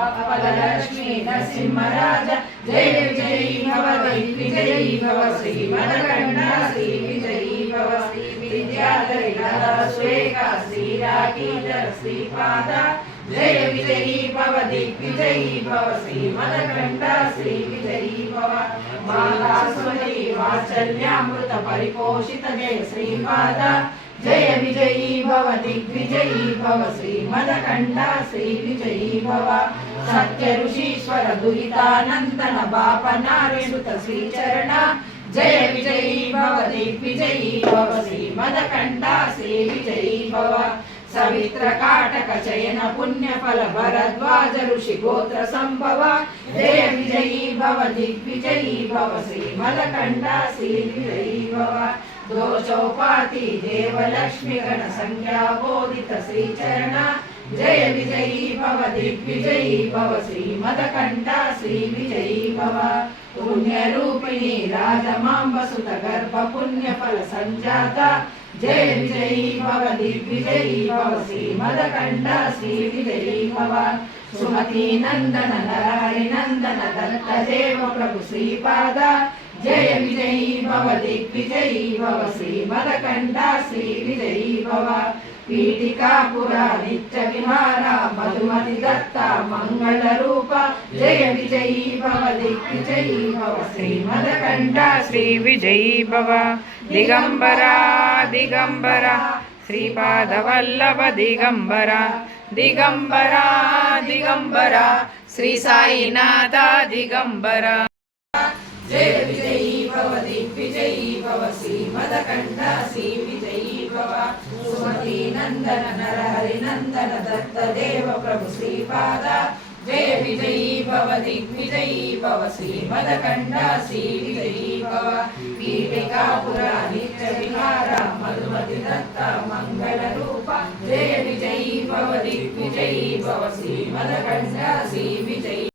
लक्ष्मी नरसिंहराज जय विजयी भव दिग्विजयी भव श्री मदकंडा श्री विजयी भव श्री विद्याधरी स्वेका श्री राकीधर श्रीपाद जय विजयी भव दिग्विजयी भव श्री मदकंडा श्री विजयी भव माला सुमति वात्सल्यामृत परिपोषित जय श्रीपाद जय विजयी भव दिग्विजयी भव श्री मदकंडा श्री विजयी भव सत्य ऋषीश्वर दुरितानंदन बापनारिसुत श्रीचरण जय विजयी भव दिग्विजयी भव श्री मदकंडा श्री विजयी भव सवित्र काटक चयन पुण्य फल भरद्वाज ऋषि गोत्र संभव जय विजयी भव दिग्विजयी भव श्री मदकंडा श्री विजयी भव दो चौपाती देवलक्ष्मी गण संख्या बोधित श्रीचरण जय विजयी भव दिग्विजयी भव श्री मदकंडा श्री विजयी भव पुण्य रूपिणी राजमांब सुत गर्भ पुण्य फल संजाता जय विजयी भव दिग्विजयी भव श्री मदकंडा श्री विजयी भव सुमति नंदन नरहरि नंदन दत्त देव प्रभु श्रीपाद जय विजयी भव दिग्विजयी भव श्री मदकंडा श्री विजयी भव पीठिकापुरा नित्य विहारा मधुमति दत्ता मंगल रूप जय विजयी भव दिग्विजयी भव श्री मदकंडा श्री विजयी भव दिगंबरा दिगंबरा श्रीपाद वल्लभ दिगंबरा दिगंबरा दिगंबरा श्री साईनाथ दिगंबरा जय विजयी भव दिग्विजयी भव श्री मदकंडा श्री विजयी भव सुमति नंदन नरहरि नंदन दत्त देव प्रभु श्रीपाद जय विजयी भव दिग्विजयी भव श्री मदकंडा श्री विजयी भव पीठिकापुरा नित्य विहारा मधुमति दत्ता मंगल रूप जय विजयी भव दिग्विजयी भव श्री मदकंडा श्री विजयी